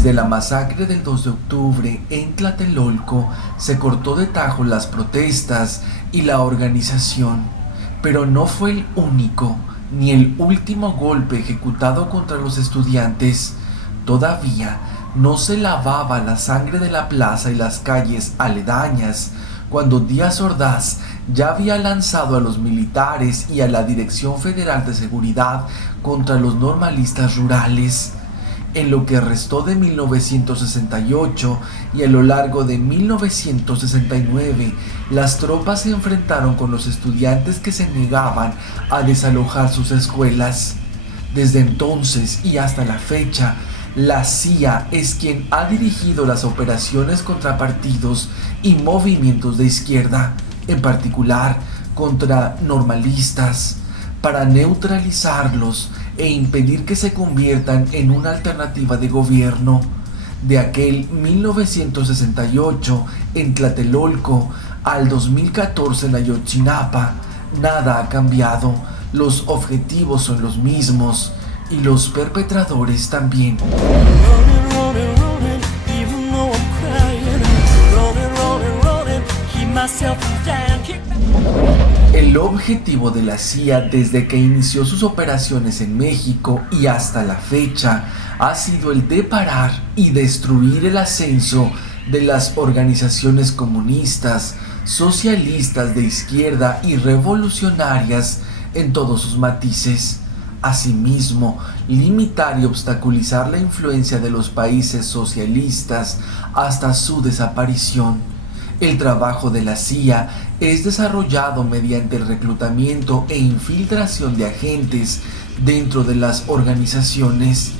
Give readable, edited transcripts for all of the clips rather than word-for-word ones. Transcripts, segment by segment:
Desde la masacre del 2 de octubre en Tlatelolco se cortó de tajo las protestas y la organización, pero no fue el único ni el último golpe ejecutado contra los estudiantes. Todavía no se lavaba la sangre de la plaza y las calles aledañas cuando Díaz Ordaz ya había lanzado a los militares y a la Dirección Federal de Seguridad contra los normalistas rurales. En lo que restó de 1968 y a lo largo de 1969, las tropas se enfrentaron con los estudiantes que se negaban a desalojar sus escuelas. Desde entonces y hasta la fecha, la CIA es quien ha dirigido las operaciones contra partidos y movimientos de izquierda, en particular contra normalistas, para neutralizarlos e impedir que se conviertan en una alternativa de gobierno. De aquel 1968 en Tlatelolco al 2014 en Ayotzinapa, nada ha cambiado. Los objetivos son los mismos y los perpetradores también. El objetivo de la CIA desde que inició sus operaciones en México y hasta la fecha ha sido el de parar y destruir el ascenso de las organizaciones comunistas, socialistas de izquierda y revolucionarias en todos sus matices. Asimismo, limitar y obstaculizar la influencia de los países socialistas hasta su desaparición. El trabajo de la CIA es desarrollado mediante el reclutamiento e infiltración de agentes dentro de las organizaciones.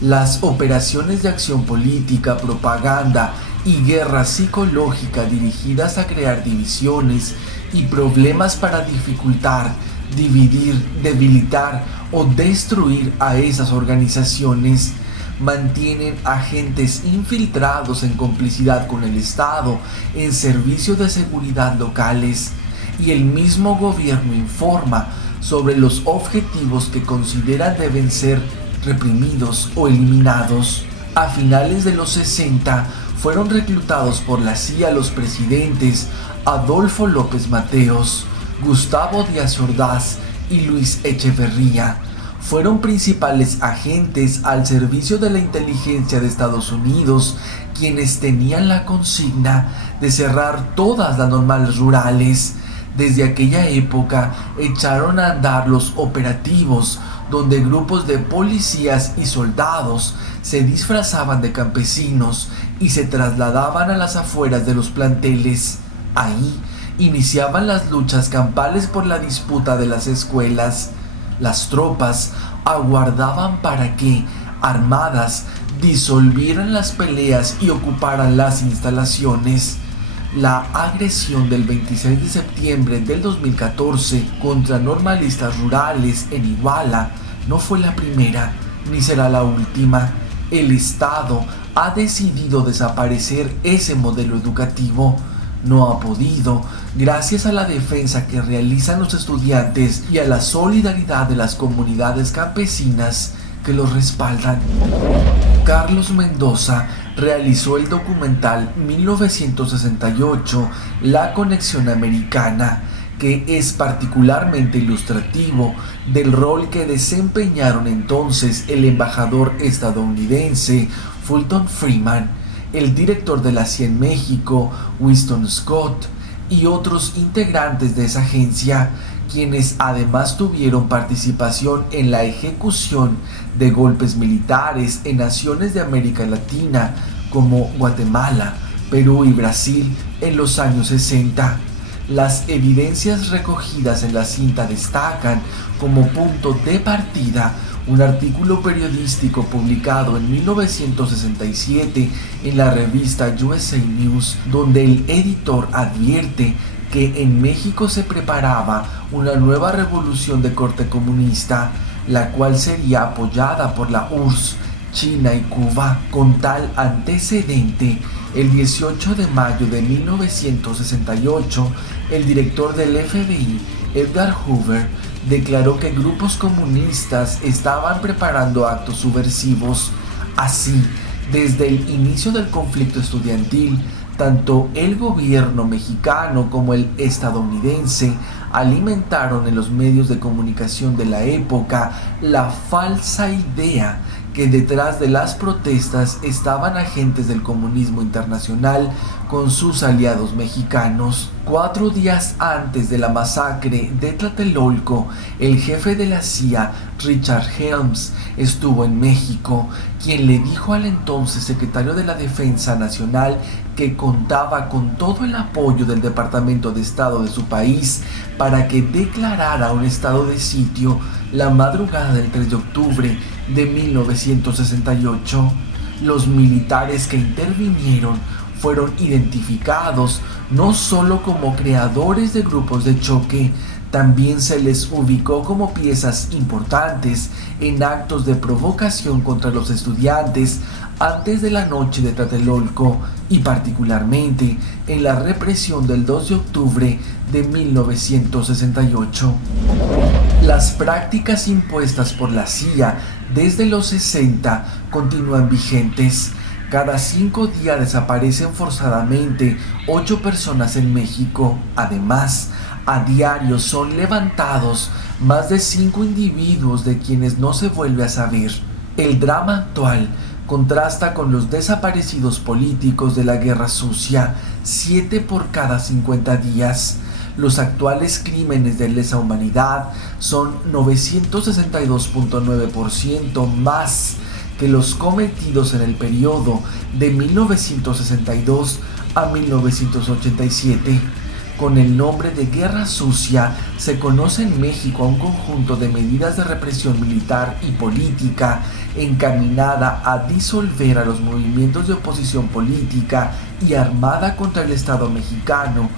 Las operaciones de acción política, propaganda y guerra psicológica dirigidas a crear divisiones y problemas para dificultar, dividir, debilitar o destruir a esas organizaciones mantienen agentes infiltrados en complicidad con el Estado en servicios de seguridad locales, y el mismo gobierno informa sobre los objetivos que consideran deben ser reprimidos o eliminados. A finales de los 60 fueron reclutados por la CIA los presidentes Adolfo López Mateos, Gustavo Díaz Ordaz y Luis Echeverría. Fueron principales agentes al servicio de la inteligencia de Estados Unidos quienes tenían la consigna de cerrar todas las normales rurales. Desde aquella época echaron a andar los operativos donde grupos de policías y soldados se disfrazaban de campesinos y se trasladaban a las afueras de los planteles. Ahí iniciaban las luchas campales por la disputa de las escuelas. Las tropas aguardaban para que, armadas, disolvieran las peleas y ocuparan las instalaciones. La agresión del 26 de septiembre del 2014 contra normalistas rurales en Iguala no fue la primera, ni será la última. El Estado ha decidido desaparecer ese modelo educativo. No ha podido, gracias a la defensa que realizan los estudiantes y a la solidaridad de las comunidades campesinas que los respaldan. Carlos Mendoza realizó el documental 1968 La Conexión Americana, que es particularmente ilustrativo del rol que desempeñaron entonces el embajador estadounidense Fulton Freeman, el director de la CIA en México, Winston Scott, y otros integrantes de esa agencia, quienes además tuvieron participación en la ejecución de golpes militares en naciones de América Latina como Guatemala, Perú y Brasil en los años 60. Las evidencias recogidas en la cinta destacan como punto de partida un artículo periodístico publicado en 1967 en la revista USA News, donde el editor advierte que en México se preparaba una nueva revolución de corte comunista, la cual sería apoyada por la URSS, China y Cuba. Con tal antecedente, el 18 de mayo de 1968, el director del FBI, Edgar Hoover, declaró que grupos comunistas estaban preparando actos subversivos. Así Desde el inicio del conflicto estudiantil, tanto el gobierno mexicano como el estadounidense alimentaron en los medios de comunicación de la época la falsa idea que detrás de las protestas estaban agentes del comunismo internacional con sus aliados mexicanos. 4 días antes de la masacre de Tlatelolco, el jefe de la CIA, Richard Helms, estuvo en México, quien le dijo al entonces secretario de la Defensa Nacional que contaba con todo el apoyo del Departamento de Estado de su país para que declarara un estado de sitio la madrugada del 3 de octubre de 1968. Los militares que intervinieron fueron identificados no solo como creadores de grupos de choque, también se les ubicó como piezas importantes en actos de provocación contra los estudiantes antes de la noche de Tlatelolco y particularmente en la represión del 2 de octubre de 1968. Las prácticas impuestas por la CIA desde los 60 continúan vigentes. Cada 5 días desaparecen forzadamente 8 personas en México. Además, a diario son levantados más de 5 individuos de quienes no se vuelve a saber. El drama actual contrasta con los desaparecidos políticos de la Guerra Sucia, 7 por cada 50 días. Los actuales crímenes de lesa humanidad son 962.9% más que los cometidos en el periodo de 1962 a 1987. Con el nombre de Guerra Sucia se conoce en México a un conjunto de medidas de represión militar y política encaminada a disolver a los movimientos de oposición política y armada contra el Estado mexicano,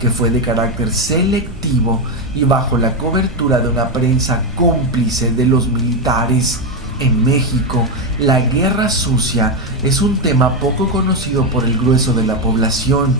que fue de carácter selectivo y bajo la cobertura de una prensa cómplice de los militares. En México, la Guerra Sucia es un tema poco conocido por el grueso de la población.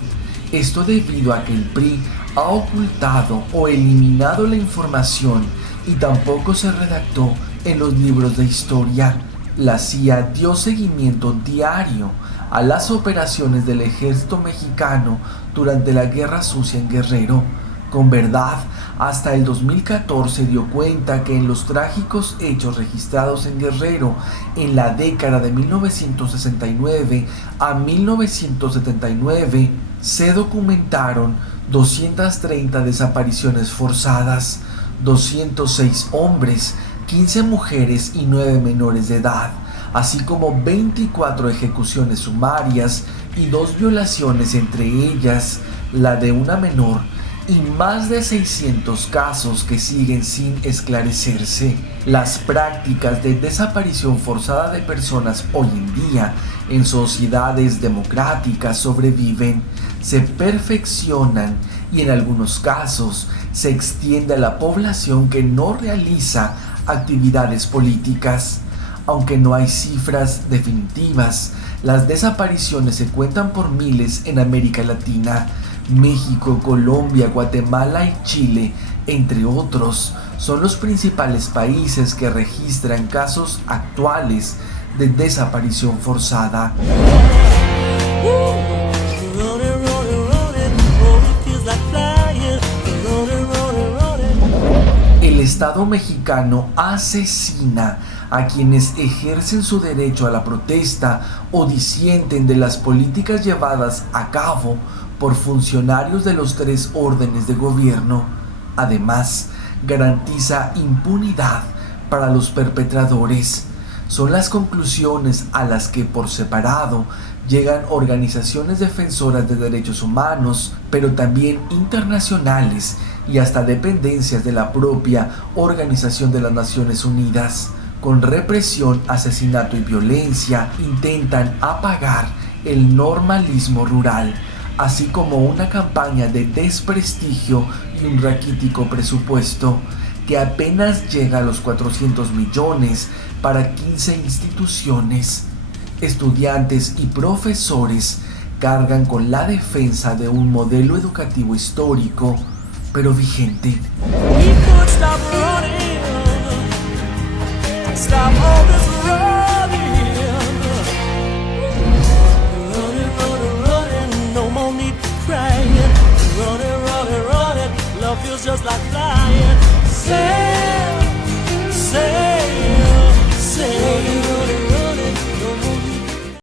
Esto debido a que el PRI ha ocultado o eliminado la información y tampoco se redactó en los libros de historia. La CIA dio seguimiento diario a las operaciones del ejército mexicano durante la Guerra Sucia en Guerrero. Con verdad, hasta el 2014 dio cuenta que en los trágicos hechos registrados en Guerrero en la década de 1969 a 1979 se documentaron 230 desapariciones forzadas, 206 hombres, 15 mujeres y 9 menores de edad, así como 24 ejecuciones sumarias y 2 violaciones, entre ellas la de una menor, y más de 600 casos que siguen sin esclarecerse. Las prácticas de desaparición forzada de personas hoy en día en sociedades democráticas sobreviven, se perfeccionan y en algunos casos se extiende a la población que no realiza actividades políticas. Aunque no hay cifras definitivas, las desapariciones se cuentan por miles en América Latina. México, Colombia, Guatemala y Chile, entre otros, son los principales países que registran casos actuales de desaparición forzada. El Estado mexicano asesina a quienes ejercen su derecho a la protesta o disienten de las políticas llevadas a cabo por funcionarios de los 3 órdenes de gobierno. Además, garantiza impunidad para los perpetradores. Son las conclusiones a las que por separado llegan organizaciones defensoras de derechos humanos, pero también internacionales y hasta dependencias de la propia Organización de las Naciones Unidas. Con represión, asesinato y violencia intentan apagar el normalismo rural, así como una campaña de desprestigio y un raquítico presupuesto que apenas llega a los 400 millones para 15 instituciones. Estudiantes y profesores cargan con la defensa de un modelo educativo histórico, pero vigente. la clave.